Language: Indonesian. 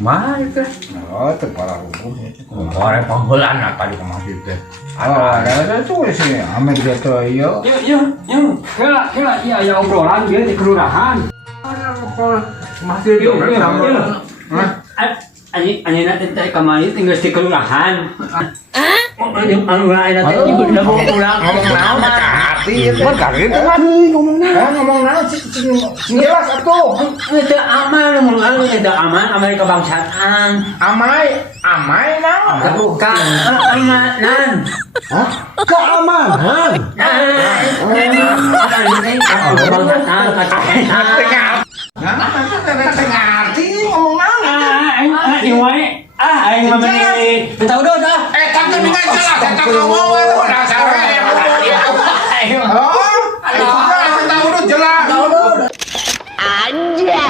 Mah itu. Oh, kepala hukum itu. Orang panggilan apa di kamar itu? Oh, ada tulis sih. Amin gitu iyo. Yuk, kira iya ya obrolan dia di kelurahan. Masih itu kan? Ani nanti kemarin tinggal di kelurahan. Anu lain nanti ibu udah mau pulang. Ngomong naon tak hati itu kan kaget kan? Ngomong Ngomong naon sing jelas atuh. Itu aman, ngomong itu aman, aman kebangsaan. Amai naon? Keamanan. Hah? Keamanan. Kebangsaan. Ngerti ngomong naon? Anyway, aing mah meni tahu dah. Kan dengan jelas kita ngomong itu dasarnya. Oh, tahu jelas. Anjay.